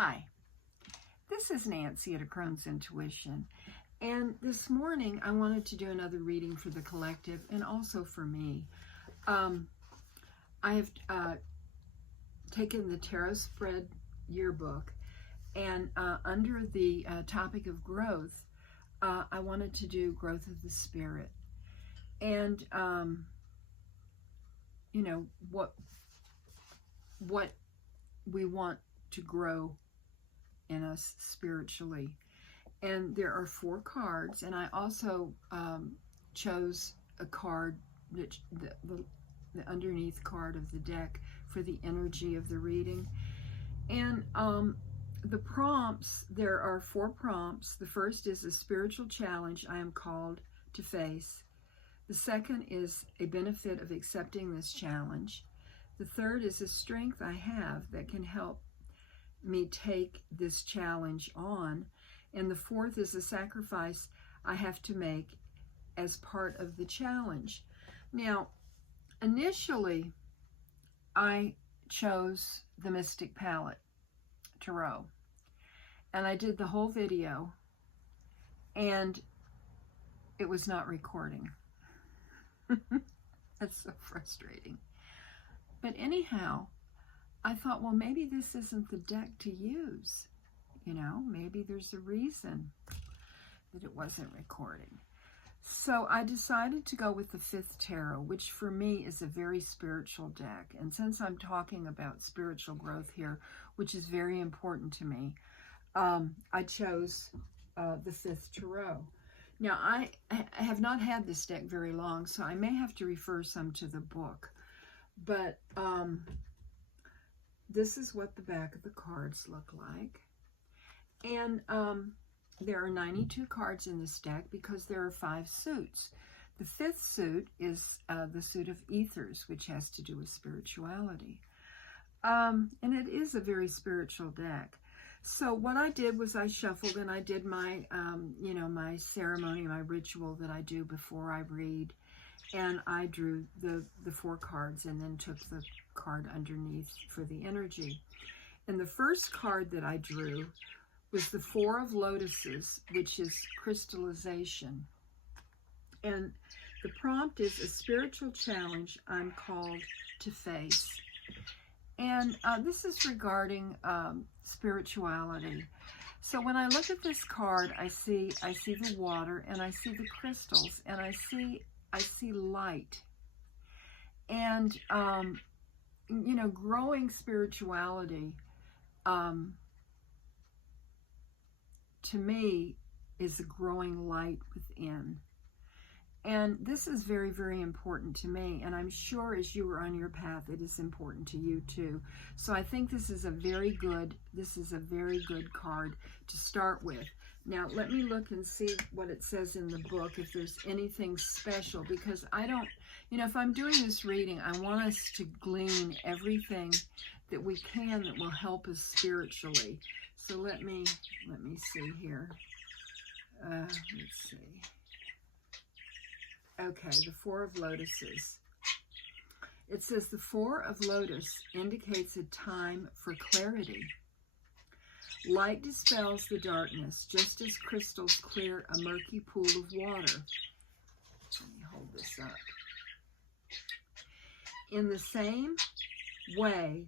Hi, this is Nancy at A Crone's Intuition, and this morning I wanted to do another reading for the collective and also for me. I have taken the Tarot Spread Yearbook, and under the topic of growth, I wanted to do growth of the spirit, and you know what we want to grow in us spiritually. And there are 4 cards, and I also chose a card, that the underneath card of the deck, for the energy of the reading. And the prompts, there are 4 prompts. The first is a spiritual challenge I am called to face. The second is a benefit of accepting this challenge. The third is a strength I have that can help me take this challenge on. And the fourth is a sacrifice I have to make as part of the challenge. Now, initially, I chose the Mystic Palette Tarot, and I did the whole video, and it was not recording. That's so frustrating. But anyhow, I thought, well, maybe this isn't the deck to use. You know, maybe there's a reason that it wasn't recording. So I decided to go with the 5th Tarot, which for me is a very spiritual deck. And since I'm talking about spiritual growth here, which is very important to me, I chose the 5th Tarot. Now, I have not had this deck very long, so I may have to refer some to the book. But this is what the back of the cards look like. And there are 92 cards in this deck because there are 5 suits. The 5th suit is the suit of ethers, which has to do with spirituality. And it is a very spiritual deck. So what I did was I shuffled, and I did my, my ceremony, my ritual that I do before I read. And I drew the 4 cards and then took the card underneath for the energy. And the first card that I drew was the 4 of Lotuses, which is crystallization. And the prompt is a spiritual challenge I'm called to face. And this is regarding spirituality. So when I look at this card, I see the water, and I see the crystals, and I see light. And growing spirituality to me is a growing light within. And this is very, very important to me, and I'm sure as you are on your path, it is important to you too. So I think this is a very good card to start with. Now, let me look and see what it says in the book, if there's anything special, because I don't, if I'm doing this reading, I want us to glean everything that we can that will help us spiritually. So let me see here. Let's see. Okay, the 4 of Lotuses. It says the 4 of Lotus indicates a time for clarity. Light dispels the darkness, just as crystals clear a murky pool of water. Let me hold this up. In the same way,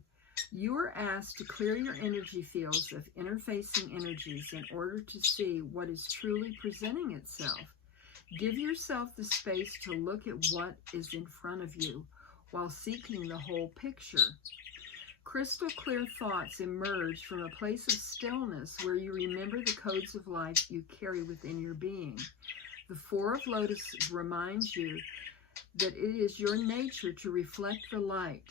you are asked to clear your energy fields of interfacing energies in order to see what is truly presenting itself. Give yourself the space to look at what is in front of you while seeking the whole picture. Crystal clear thoughts emerge from a place of stillness where you remember the codes of life you carry within your being. The 4 of Lotus reminds you that it is your nature to reflect the light.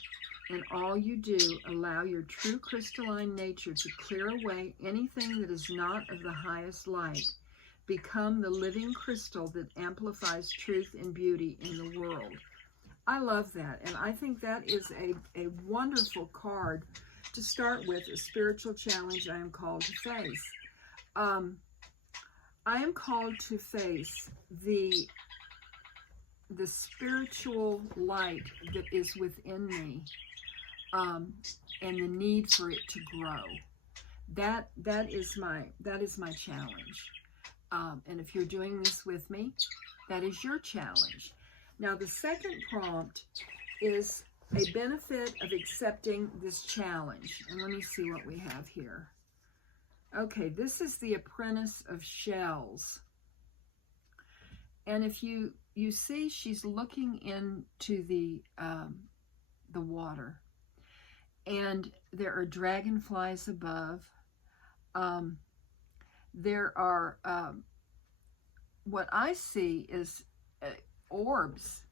In all you do, allow your true crystalline nature to clear away anything that is not of the highest light. Become the living crystal that amplifies truth and beauty in the world. I love that, and I think that is a wonderful card to start with, a spiritual challenge I am called to face. I am called to face the spiritual light that is within me, and the need for it to grow. that is my challenge. And if you're doing this with me, that is your challenge. Now, the second prompt is a benefit of accepting this challenge. And let me see what we have here. Okay, this is the Apprentice of Shells. And if you see, she's looking into the water. And there are dragonflies above. There are, what I see is orbs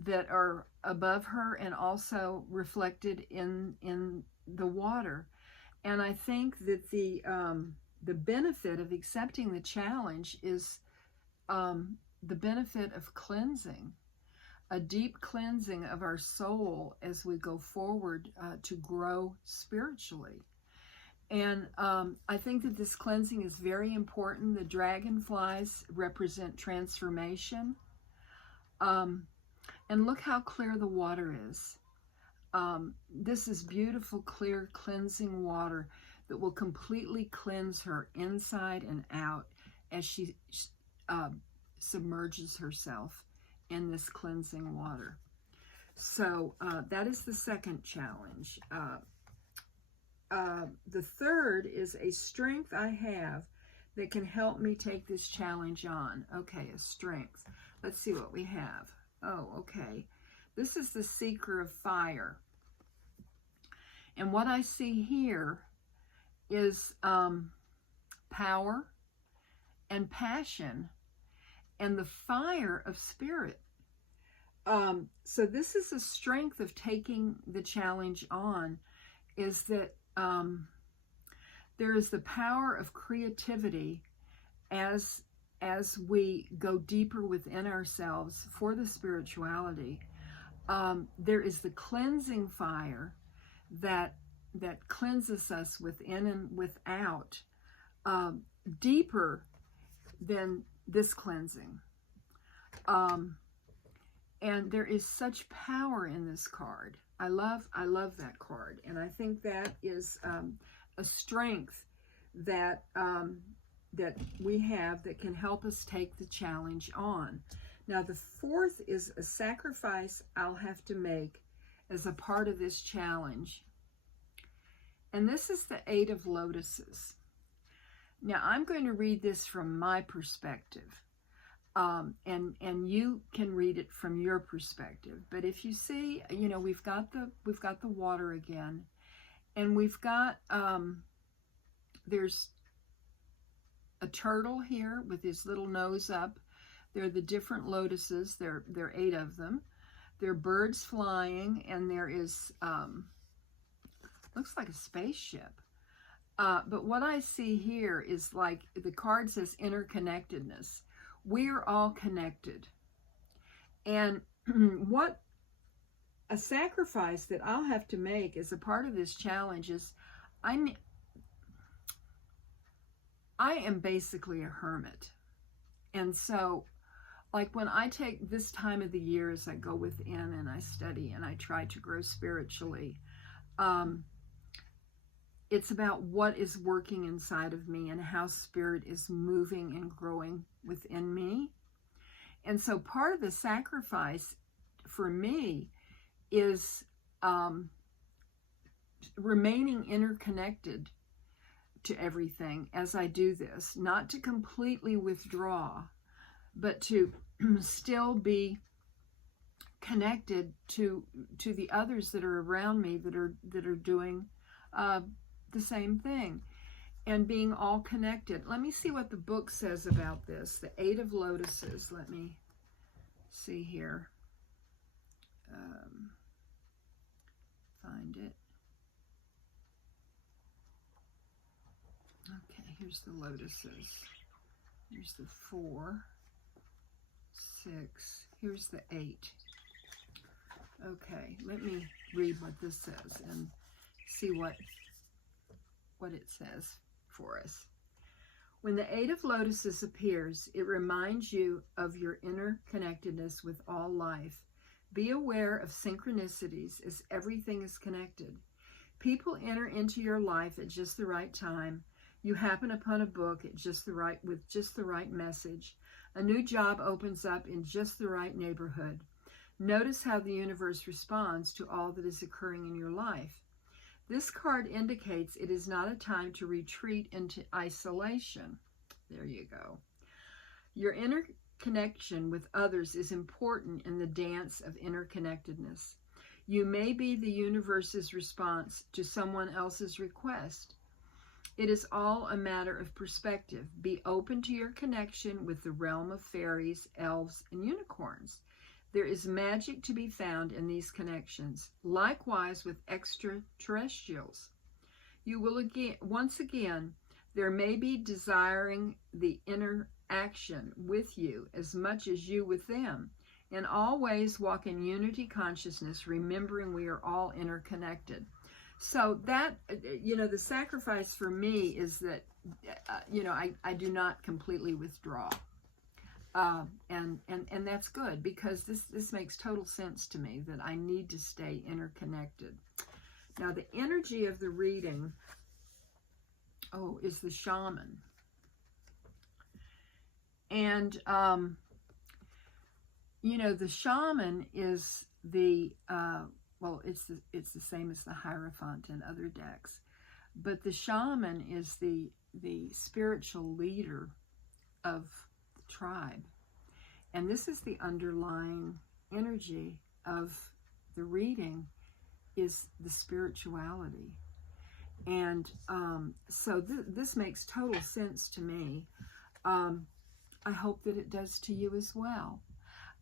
that are above her and also reflected in the water. And I think that the benefit of accepting the challenge is the benefit of cleansing, a deep cleansing of our soul as we go forward to grow spiritually. And I think that this cleansing is very important. The dragonflies represent transformation. And look how clear the water is. This is beautiful, clear, cleansing water that will completely cleanse her inside and out as she submerges herself in this cleansing water. So that is the second challenge. The third is a strength I have that can help me take this challenge on. Okay, a strength. Let's see what we have. Oh, okay. This is the Seeker of Fire. And what I see here is power and passion and the fire of spirit. So this is a strength of taking the challenge on, is that there is the power of creativity as we go deeper within ourselves for the spirituality. There is the cleansing fire that cleanses us within and without, deeper than this cleansing. And there is such power in this card. I love that card, and I think that is a strength that that we have that can help us take the challenge on. Now, the fourth is a sacrifice I'll have to make as a part of this challenge, and this is the Eight of Lotuses. Now, I'm going to read this from my perspective. And you can read it from your perspective. But if you see, you know, we've got the water again, and we've got there's a turtle here with his little nose up. There are the different lotuses. There are 8 of them. There are birds flying, and there is looks like a spaceship. But what I see here is, like the card says, interconnectedness. We're all connected. And what a sacrifice that I'll have to make as a part of this challenge is I am basically a hermit. And so, like, when I take this time of the year as I go within and I study and I try to grow spiritually, it's about what is working inside of me and how spirit is moving and growing within me. And so part of the sacrifice for me is remaining interconnected to everything as I do this, not to completely withdraw, but to still be connected to the others that are around me that are doing the same thing, and being all connected. Let me see what the book says about this. The Eight of Lotuses. Let me see here. Find it. Okay, here's the lotuses. Here's the 4, 6. Here's the 8. Okay, let me read what this says and see what it says for us. When the Eight of Lotuses appears, it reminds you of your interconnectedness with all life. Be aware of synchronicities as everything is connected. People enter into your life at just the right time. You happen upon a book at with just the right message. A new job opens up in just the right neighborhood. Notice how the universe responds to all that is occurring in your life. This card indicates it is not a time to retreat into isolation. There you go. Your inner connection with others is important in the dance of interconnectedness. You may be the universe's response to someone else's request. It is all a matter of perspective. Be open to your connection with the realm of fairies, elves, and unicorns. There is magic to be found in these connections. Likewise with extraterrestrials. You will once again, there may be desiring the interaction with you as much as you with them. In all ways, walk in unity consciousness, remembering we are all interconnected. So that, the sacrifice for me is that, I do not completely withdraw. And that's good, because this makes total sense to me that I need to stay interconnected. Now, the energy of the reading, is the shaman. And, the shaman is the, it's the same as the Hierophant in other decks. But the shaman is the spiritual leader of the tribe. And this is the underlying energy of the reading, is the spirituality. And so this makes total sense to me. I hope that it does to you as well.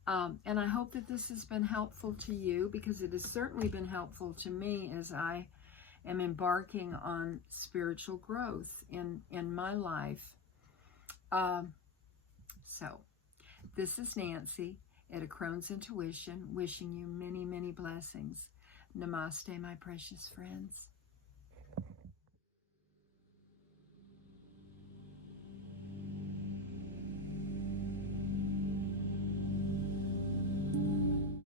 And I hope that this has been helpful to you, because it has certainly been helpful to me as I am embarking on spiritual growth in my life. So, this is Nancy at A Crone's Intuition, wishing you many, many blessings. Namaste, my precious friends.